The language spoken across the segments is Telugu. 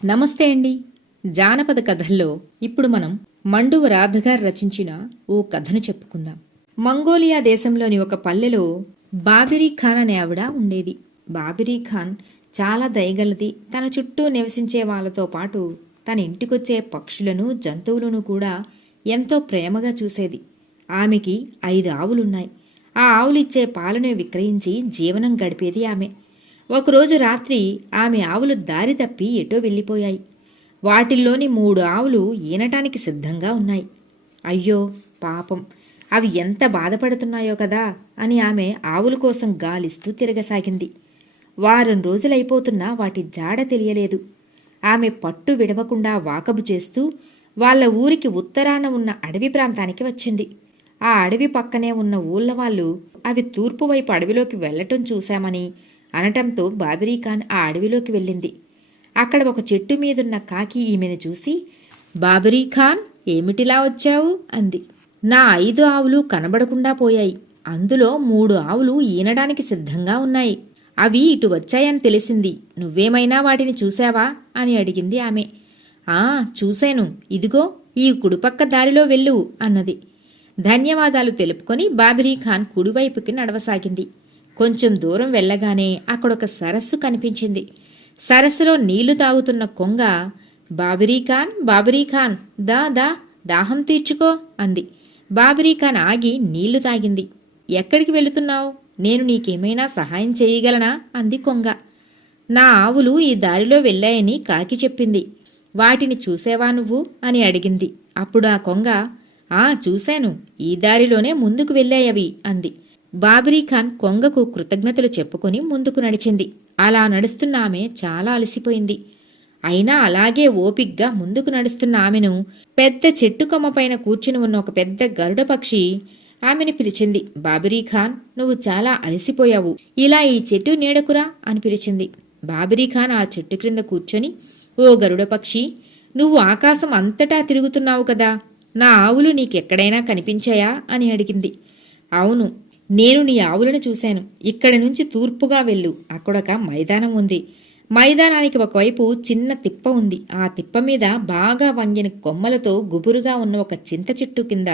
నమస్తే అండి. జానపద కథల్లో ఇప్పుడు మనం మండువ రాధగారు రచించిన ఓ కథను చెప్పుకుందాం. మంగోలియా దేశంలోని ఒక పల్లెలో బాబిరీ ఖాన్ అనే ఆవిడ ఉండేది. బాబిరీ ఖాన్ చాలా దయగలది. తన చుట్టూ నివసించే వాళ్ళతో పాటు తన ఇంటికొచ్చే పక్షులను, జంతువులను కూడా ఎంతో ప్రేమగా చూసేది. ఆమెకి 5 ఆవులున్నాయి. ఆ ఆవులిచ్చే పాలను విక్రయించి జీవనం గడిపేది ఆమె. ఒకరోజు రాత్రి ఆమె ఆవులు దారి తప్పి ఎటో వెళ్ళిపోయాయి. వాటిల్లోని 3 ఆవులు ఈనటానికి సిద్ధంగా ఉన్నాయి. అయ్యో పాపం, అవి ఎంత బాధపడుతున్నాయో కదా అని ఆమె ఆవుల కోసం గాలిస్తూ తిరగసాగింది. వారం రోజులైపోతున్నా వాటి జాడ తెలియలేదు. ఆమె పట్టు విడవకుండా వాకబు చేస్తూ వాళ్ళ ఊరికి ఉత్తరాన ఉన్న అడవి ప్రాంతానికి వచ్చింది. ఆ అడవి పక్కనే ఉన్న ఊళ్ళవాళ్ళు అవి తూర్పు వైపు అడవిలోకి వెళ్లటం చూశామని అనటంతో బాబిరీ ఖాన్ ఆ అడవిలోకి వెళ్ళింది. అక్కడ ఒక చెట్టు మీదున్న కాకి ఈమెను చూసి, బాబిరీ ఖాన్, ఏమిటిలా వచ్చావు అంది. నా 5 ఆవులు కనబడకుండా పోయాయి. అందులో 3 ఆవులు ఈనడానికి సిద్ధంగా ఉన్నాయి. అవి ఇటు వచ్చాయని తెలిసింది. నువ్వేమైనా వాటిని చూశావా అని అడిగింది ఆమె. ఆ, చూశాను. ఇదిగో ఈ కుడిపక్క దారిలో వెళ్ళు అన్నది. ధన్యవాదాలు తెలుపుకొని బాబిరీ ఖాన్ కుడివైపుకి నడవసాగింది. కొంచెం దూరం వెళ్ళగానే అక్కడొక సరస్సు కనిపించింది. సరస్సులో నీళ్లు తాగుతున్న కొంగ, బాబిరీ ఖాన్, బాబిరీ ఖాన్, దా దా, దాహం తీర్చుకో అంది. బాబిరీ ఖాన్ ఆగి నీళ్లు తాగింది. ఎక్కడికి వెళుతున్నావు? నేను నీకేమైనా సహాయం చేయగలనా అంది కొంగ. నా ఆవులు ఈ దారిలో వెళ్ళాయని కాకి చెప్పింది. వాటిని చూసేవా నువ్వు అని అడిగింది. అప్పుడు ఆ కొంగ, ఆ చూశాను, ఈ దారిలోనే ముందుకు వెళ్ళాయవి అంది. బాబిరీ ఖాన్ కొంగకు కృతజ్ఞతలు చెప్పుకొని ముందుకు నడిచింది. అలా నడుస్తున్న ఆమె చాలా అలసిపోయింది. అయినా అలాగే ఓపిగ్గా ముందుకు నడుస్తున్న ఆమెను పెద్ద చెట్టు కొమ్మపైన కూర్చుని ఉన్న ఒక పెద్ద గరుడ పక్షి ఆమెను పిలిచింది. బాబిరీ ఖాన్, నువ్వు చాలా అలసిపోయావు, ఇలా ఈ చెట్టు నీడకురా అని పిలిచింది. బాబిరీ ఖాన్ ఆ చెట్టు క్రింద కూర్చొని, ఓ గరుడ పక్షి, నువ్వు ఆకాశం అంతటా తిరుగుతున్నావు కదా, నా ఆవులు నీకెక్కడైనా కనిపించాయా అని అడిగింది. అవును, నేను నీ ఆవులను చూశాను. ఇక్కడి నుంచి తూర్పుగా వెళ్ళు. అక్కడొక మైదానం ఉంది. మైదానానికి ఒకవైపు చిన్న తిప్ప ఉంది. ఆ తిప్ప మీద బాగా వంగిన కొమ్మలతో గుబురుగా ఉన్న ఒక చింత చెట్టు కింద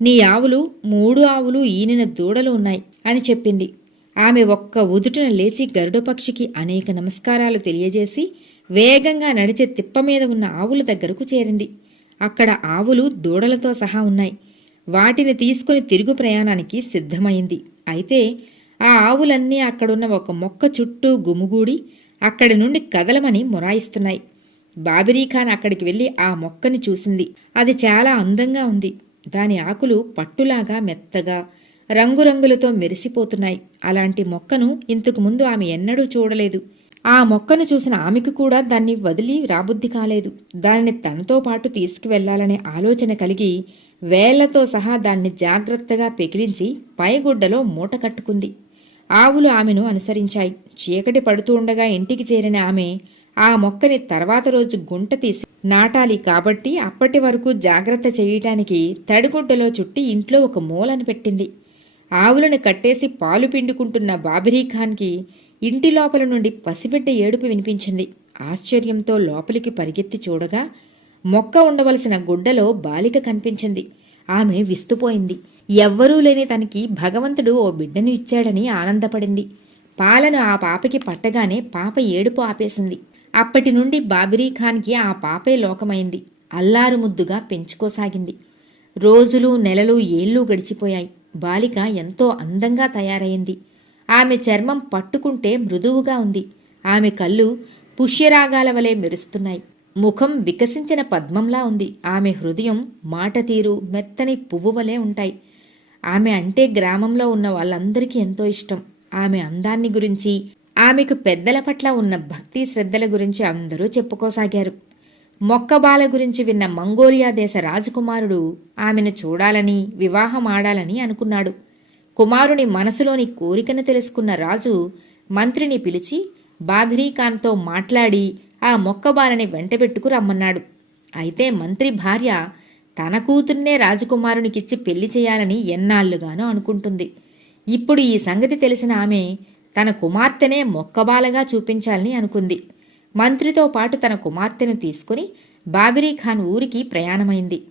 నీ ఆవులు 3 ఆవులు ఈనిన దూడలు ఉన్నాయి అని చెప్పింది. ఆమె ఒక్క ఉదుటున లేచి గరుడపక్షికి అనేక నమస్కారాలు తెలియజేసి వేగంగా నడిచే తిప్ప మీద ఉన్న ఆవుల దగ్గరకు చేరింది. అక్కడ ఆవులు దూడలతో సహా ఉన్నాయి. వాటిని తీసుకుని తిరుగు ప్రయాణానికి సిద్ధమైంది. అయితే ఆ ఆవులన్నీ అక్కడున్న ఒక మొక్క చుట్టూ గుమిగూడి అక్కడి నుండి కదలమని మొరాయిస్తున్నాయి. బాబిరీ ఖాన్ అక్కడికి వెళ్లి ఆ మొక్కని చూసింది. అది చాలా అందంగా ఉంది. దాని ఆకులు పట్టులాగా మెత్తగా రంగురంగులతో మెరిసిపోతున్నాయి. అలాంటి మొక్కను ఇంతకు ముందు ఆమె ఎన్నడూ చూడలేదు. ఆ మొక్కను చూసిన ఆమెకు కూడా దాన్ని వదిలి రాబుద్ధి కాలేదు. దానిని తనతో పాటు తీసుకువెళ్లాలనే ఆలోచన కలిగి వేళ్లతో సహా దాన్ని జాగ్రత్తగా పెకిలించి పైగుడ్డలో మూట కట్టుకుంది. ఆవులు ఆమెను అనుసరించాయి. చీకటి పడుతూ ఉండగా ఇంటికి చేరిన ఆమె ఆ మొక్కని తర్వాత రోజు గుంట తీసి నాటాలి కాబట్టి అప్పటి వరకు జాగ్రత్త చేయటానికి తడిగుడ్డలో చుట్టి ఇంట్లో ఒక మూలను పెట్టింది. ఆవులను కట్టేసి పాలు పిండుకుంటున్న బాబిరీ ఖాన్కి ఇంటి లోపల నుండి పసిబిడ్డ ఏడుపు వినిపించింది. ఆశ్చర్యంతో లోపలికి పరిగెత్తి చూడగా మొక్క ఉండవలసిన గుడ్డలో బాలిక కనిపించింది. ఆమె విస్తుపోయింది. ఎవ్వరూ లేని తనకి భగవంతుడు ఓ బిడ్డను ఇచ్చాడని ఆనందపడింది. పాలను ఆ పాపకి పట్టగానే పాప ఏడుపు ఆపేసింది. అప్పటి నుండి బాబిరీ ఖాన్కి ఆ పాపే లోకమైంది. అల్లారు ముద్దుగా పెంచుకోసాగింది. రోజులు, నెలలు, ఏళ్లు గడిచిపోయాయి. బాలిక ఎంతో అందంగా తయారైంది. ఆమె చర్మం పట్టుకుంటే మృదువుగా ఉంది. ఆమె కళ్ళు పుష్యరాగాల వలె మెరుస్తున్నాయి. ముఖం వికసించిన పద్మంలా ఉంది. ఆమె హృదయం, మాట తీరు మెత్తని పువ్వు వలె ఉంటాయి. ఆమె అంటే గ్రామంలో ఉన్న వాళ్ళందరికీ ఎంతో ఇష్టం. ఆమె అందాన్ని గురించి, ఆమెకు పెద్దల పట్ల ఉన్న భక్తి శ్రద్ధల గురించి అందరూ చెప్పుకోసాగారు. మొక్కబాల గురించి విన్న మంగోలియా దేశ రాజకుమారుడు ఆమెను చూడాలని, వివాహం ఆడాలని అనుకున్నాడు. కుమారుని మనసులోని కోరికను తెలుసుకున్న రాజు మంత్రిని పిలిచి బాబిరీ ఖాన్తో మాట్లాడి ఆ మొక్కబాలని వెంటబెట్టుకు రమ్మన్నాడు. అయితే మంత్రి భార్య తన కూతుర్నే రాజకుమారునికిచ్చి పెళ్లి చేయాలని ఎన్నాళ్లుగానో అనుకుంటుంది. ఇప్పుడు ఈ సంగతి తెలిసిన ఆమె తన కుమార్తెనే మొక్కబాలగా చూపించాలని అనుకుంది. మంత్రితో పాటు తన కుమార్తెను తీసుకుని బాబిరీఖాన్ ఊరికి ప్రయాణమైంది.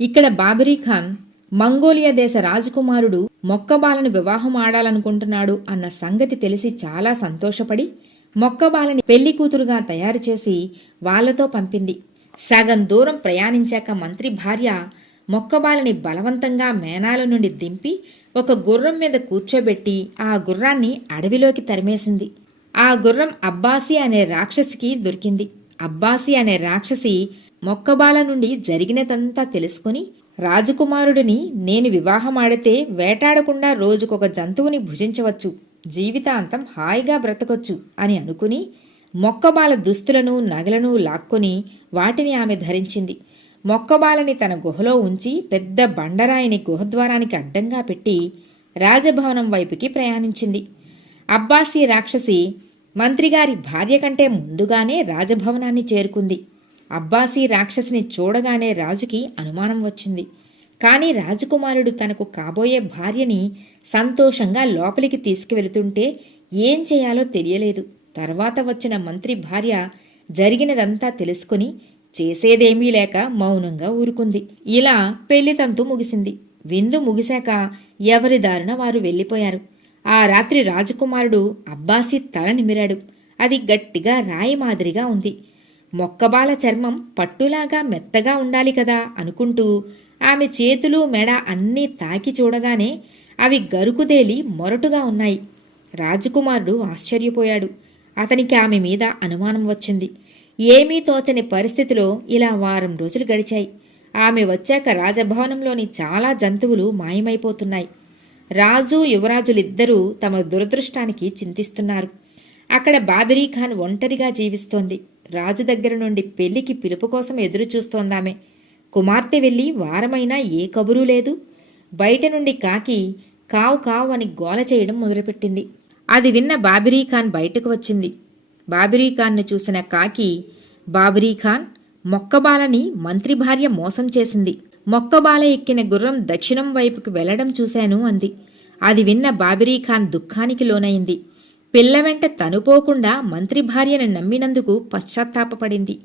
ఇక్కడ బాబిరీఖాన్ మంగోలియా దేశ రాజకుమారుడు మొక్కబాలను వివాహం ఆడాలనుకుంటున్నాడు అన్న సంగతి తెలిసి చాలా సంతోషపడి మొక్కబాలని పెళ్లి కూతురుగా తయారు చేసి వాళ్లతో పంపింది. సగం దూరం ప్రయాణించాక మంత్రి భార్య మొక్కబాలని బలవంతంగా మేనాల నుండి దింపి ఒక గుర్రం మీద కూర్చోబెట్టి ఆ గుర్రాన్ని అడవిలోకి తరిమేసింది. ఆ గుర్రం అబ్బాసి అనే రాక్షసికి దొరికింది. అబ్బాసి అనే రాక్షసి మొక్కబాల నుండి జరిగినదంతా తెలుసుకుని, రాజకుమారుడిని నేను వివాహమాడితే వేటాడకుండా రోజుకొక జంతువుని భుజించవచ్చు, జీవితాంతం హాయిగా బ్రతకొచ్చు అని అనుకుని మొక్కబాల దుస్తులను నగలను లాక్కొని వాటిని ఆమె ధరించింది. మొక్కబాలని తన గుహలో ఉంచి పెద్ద బండరాయిని గుహద్వారానికి అడ్డంగా పెట్టి రాజభవనం వైపుకి ప్రయాణించింది. అబ్బాసీ రాక్షసి మంత్రిగారి భార్య కంటే ముందుగానే రాజభవనాన్ని చేరుకుంది. అబ్బాసీ రాక్షసిని చూడగానే రాజుకి అనుమానం వచ్చింది. కాని రాజకుమారుడు తనకు కాబోయే భార్యని సంతోషంగా లోపలికి తీసుకువెళుతుంటే ఏం చేయాలో తెలియలేదు. తర్వాత వచ్చిన మంత్రి భార్య జరిగినదంతా తెలుసుకుని చేసేదేమీ లేక మౌనంగా ఊరుకుంది. ఇలా పెళ్లి తంతు ముగిసింది. విందు ముగిశాక ఎవరి దారిన వారు వెళ్లిపోయారు. ఆ రాత్రి రాజకుమారుడు అబ్బాసీ తల నిమిరాడు. అది గట్టిగా రాయి మాదిరిగా ఉంది. మొక్కబాల చర్మం పట్టులాగా మెత్తగా ఉండాలి కదా అనుకుంటూ ఆమె చేతులు మెడ అన్నీ తాకి చూడగానే అవి గరుకుదేలి మొరటుగా ఉన్నాయి. రాజకుమారుడు ఆశ్చర్యపోయాడు. అతనికి ఆమె మీద అనుమానం వచ్చింది. ఏమీ తోచని పరిస్థితిలో ఇలా వారం రోజులు గడిచాయి. ఆమె వచ్చాక రాజభవనంలోని చాలా జంతువులు మాయమైపోతున్నాయి. రాజు యువరాజులిద్దరూ తమ దురదృష్టానికి చింతిస్తున్నారు. అక్కడ బాబిరీఖాన్ ఒంటరిగా జీవిస్తోంది. రాజు దగ్గర నుండి పెళ్లికి పిలుపు కోసం ఎదురుచూస్తోందామె. కుమార్తె వెళ్లి వారమైనా ఏ కబురూ లేదు. బయట నుండి కాకి కావు కావు అని గోల చేయడం మొదలుపెట్టింది. అది విన్న బాబిరీఖాన్ బయటకు వచ్చింది. బాబిరీఖాన్ను చూసిన కాకి, బాబిరీఖాన్, మొక్కబాలని మంత్రి భార్య మోసం చేసింది. మొక్కబాల ఎక్కిన గుర్రం దక్షిణం వైపుకు వెళ్లడం చూశాను అంది. అది విన్న బాబిరీఖాన్ దుఃఖానికి లోనైంది. పిల్ల వెంట తనుపోకుండా మంత్రి భార్యను నమ్మినందుకు పశ్చాత్తాపపడింది.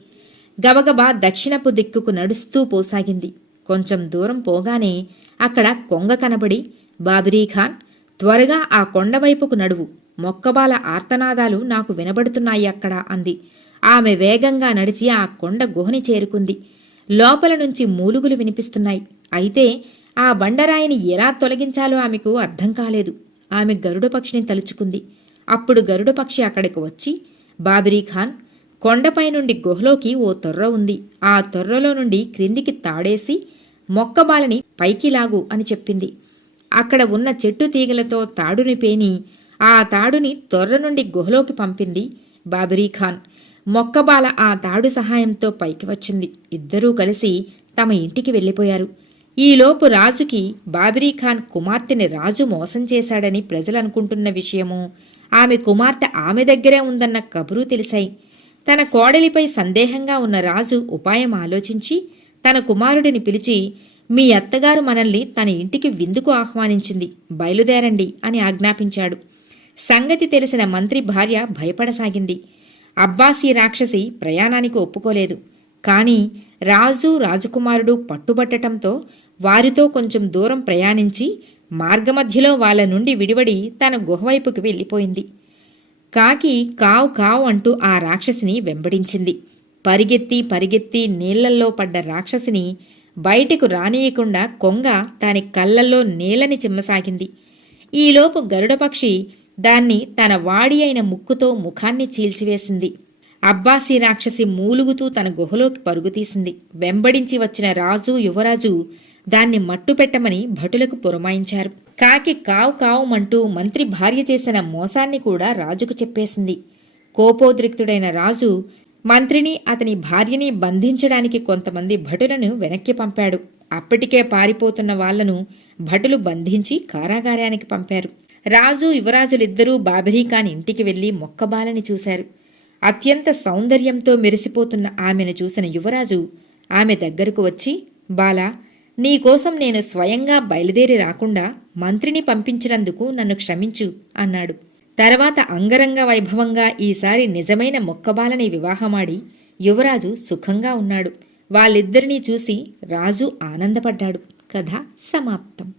గబగబా దక్షిణపు దిక్కుకు నడుస్తూ పోసాగింది. కొంచెం దూరం పోగానే అక్కడ కొంగ కనబడి, బాబిరీఖాన్, త్వరగా ఆ కొండవైపుకు నడువు, మొక్కబాల ఆర్తనాదాలు నాకు వినబడుతున్నాయి అక్కడ అంది. ఆమె వేగంగా నడిచి ఆ కొండ గుహని చేరుకుంది. లోపల నుంచి మూలుగులు వినిపిస్తున్నాయి. అయితే ఆ బండరాయిని ఎలా తొలగించాలో ఆమెకు అర్థం కాలేదు. ఆమె గరుడపక్షిని తలుచుకుంది. అప్పుడు గరుడపక్షి అక్కడికి వచ్చి, బాబిరీఖాన్, కొండపై నుండి గుహలోకి ఓ తొర్ర ఉంది. ఆ తొర్రలో నుండి క్రిందికి తాడేసి మొక్కబాలని పైకి లాగు అని చెప్పింది. అక్కడ ఉన్న చెట్టు తీగలతో తాడుని పేని ఆ తాడుని తొర్ర నుండి గుహలోకి పంపింది బాబిరీఖాన్. మొక్కబాల ఆ తాడు సహాయంతో పైకి వచ్చింది. ఇద్దరూ కలిసి తమ ఇంటికి వెళ్లిపోయారు. ఈలోపు రాజుకి బాబిరీఖాన్ కుమార్తెని రాజు మోసం చేశాడని ప్రజలనుకుంటున్న విషయము, ఆమె కుమార్తె ఆమె దగ్గరే ఉందన్న కబురు తెలిసాయి. తన కోడలిపై సందేహంగా ఉన్న రాజు ఉపాయం ఆలోచించి తన కుమారుడిని పిలిచి, మీ అత్తగారు మనల్ని తన ఇంటికి విందుకు ఆహ్వానించింది, బయలుదేరండి అని ఆజ్ఞాపించాడు. సంగతి తెలిసిన మంత్రి భార్య భయపడసాగింది. అబ్బాసీ రాక్షసి ప్రయాణానికి ఒప్పుకోలేదు. కాని రాజు రాజకుమారుడు పట్టుబట్టటంతో వారితో కొంచెం దూరం ప్రయాణించి మార్గమధ్యలో వాళ్ల నుండి విడివడి తన గుహవైపుకి వెళ్లిపోయింది. కాకి కావు కావు అంటూ ఆ రాక్షసిని వెంబడించింది. పరిగెత్తి పరిగెత్తి నీళ్లల్లో పడ్డ రాక్షసిని బయటకు రానియకుండా కొంగ దాని కళ్ళల్లో నీళ్లని చిమ్మసాగింది. ఈలోపు గరుడపక్షి దాన్ని తన వాడి అయిన ముక్కుతో ముఖాన్ని చీల్చివేసింది. అబ్బాసీ రాక్షసి మూలుగుతూ తన గుహలోకి పరుగుతీసింది. వెంబడించి వచ్చిన రాజు యువరాజు దాన్ని మట్టుపెట్టమని భటులకు పురమాయించారు. కాకి కావు కావుమంటూ మంత్రి భార్య చేసిన మోసాన్ని కూడా రాజుకు చెప్పేసింది. కోపోద్రిక్తుడైన రాజు మంత్రిని అతని భార్యని బంధించడానికి కొంతమంది భటులను వెనక్కి పంపాడు. అప్పటికే పారిపోతున్న వాళ్లను భటులు బంధించి కారాగారానికి పంపారు. రాజు యువరాజులిద్దరూ బాబిరీఖాన్ ఇంటికి వెళ్లి మొక్కబాలని చూశారు. అత్యంత సౌందర్యంతో మెరిసిపోతున్న ఆమెను చూసిన యువరాజు ఆమె దగ్గరకు వచ్చి, బాలా, నీకోసం నేను స్వయంగా బయలుదేరి రాకుండా మంత్రిని పంపించినందుకు నన్ను క్షమించు అన్నాడు. తర్వాత అంగరంగ వైభవంగా ఈసారి నిజమైన మొక్కబాలని వివాహమాడి యువరాజు సుఖంగా ఉన్నాడు. వాళ్ళిద్దరినీ చూసి రాజు ఆనందపడ్డాడు. కథ సమాప్తం.